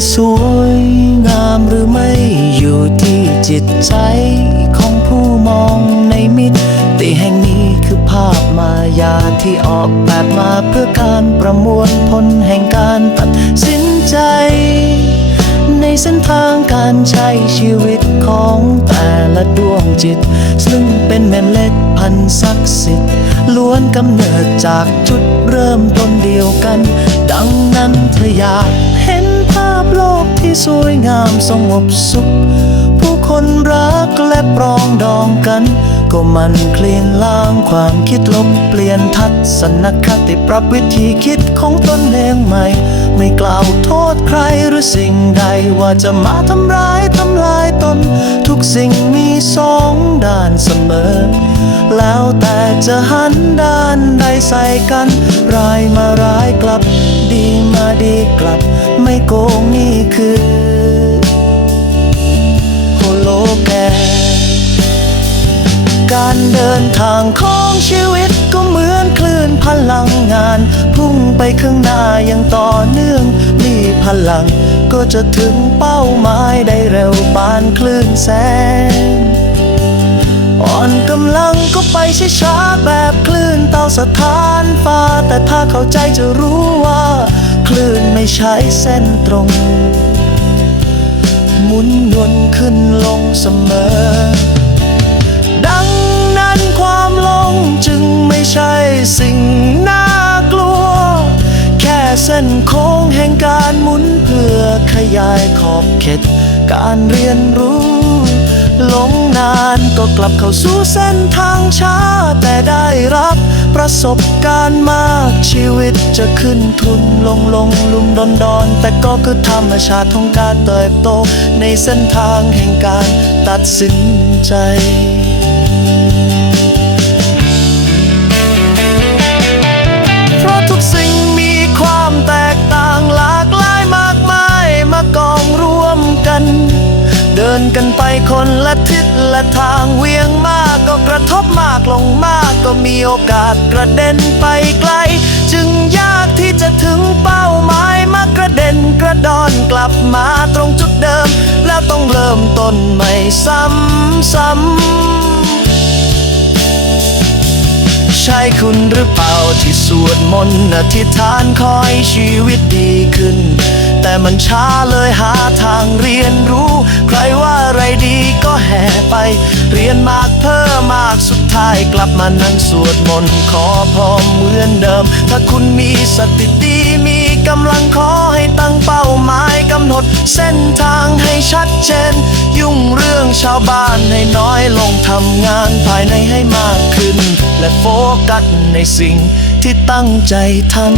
จะสวยงามหรือไม่อยู่ที่จิตใจของผู้มองในมิติแห่งนี้คือภาพมายาที่ออกแบบมาเพื่อการประมวลผลแห่งการตัดสินใจ ในเส้นทางการใช้ชีวิตของแต่ละดวงจิต ซึ่งเป็นเม็ดเล็ดพันธุ์ศักดิ์สิทธิ์ล้วนกำเนิดจากจุดเริ่มต้นเดียวกัน ดังนั้นเธออยากาพโลกที่สวยงามสงบสุข ผู้คนรักและปรองดองกัน ก็มันเคลียนล้างความคิดลบเปลี่ยนทัศนคติปรับวิธีคิดของตนเองใหม่ ไม่กล่าวโทษใครหรือสิ่งใดว่าจะมาทำร้ายทำลายตน ทุกสิ่งมีสองด้านเสมอ แล้วแต่จะหันด้านใดใส่กัน ร้ายมาร้ายกลับ ดีมาดีกลับ ไม่โกงนี่คือโฮโลแกการเดินทางของชีวิตก็เหมือนคลื่นพลังงาน พุ่งไปข้างหน้าอย่างต่อเนื่องมีพลังก็จะถึงเป้าหมายได้เร็วปานคลื่นแสง ช้าแบบคลื่นเต่าสถานฟ้า แต่ถ้าเข้าใจจะรู้ว่า คลื่นไม่ใช่เส้นตรง หมุนวนขึ้นลงเสมอ ดังนั้นความหลงจึงไม่ใช่สิ่งน่ากลัว แค่เส้นโค้งแห่งการหมุนเพื่อขยายขอบเขตการเรียนรู้ หลงนานก็กลับเข้าสู่เส้นทางช้า แต่ได้รับประสบการณ์มากชีวิตจะขึ้นทุนลงลงลุมดอนดอน แต่ก็คือธรรมชาติของการเติบโต ในเส้นทางแห่งการตัดสินใจ กันไปคนละทิศละทางเวียงมากก็กระทบมากลงมากก็มีโอกาสกระเด็นไปไกล จึงยากที่จะถึงเป้าหมายมากระเด็นกระดอนกลับมาตรงจุดเดิม แล้วต้องเริ่มต้นใหม่ซ้ำซ้ำใช่คุณหรือเปล่าที่สวดมนต์อธิษฐานคอยชีวิตดีขึ้น แต่มันช้าเลยหาทางเรียนรู้ ไป เรียนมากเพิ่มมากสุดท้ายกลับมานั่งสวดมนต์ขอพรเหมือนเดิม ถ้าคุณมีสติดีมีกำลังขอให้ตั้งเป้าหมายกำหนด เส้นทางให้ชัดเจน ยุ่งเรื่องชาวบ้านให้น้อยลงทำงานภายในให้มากขึ้น และโฟกัสในสิ่งที่ตั้งใจทำ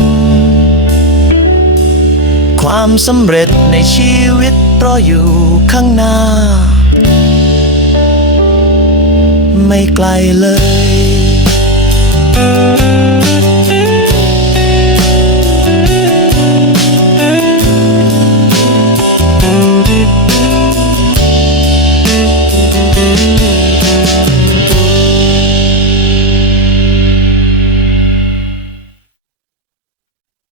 ความสำเร็จในชีวิตรออยู่ข้างหน้า ไม่ไกลเลย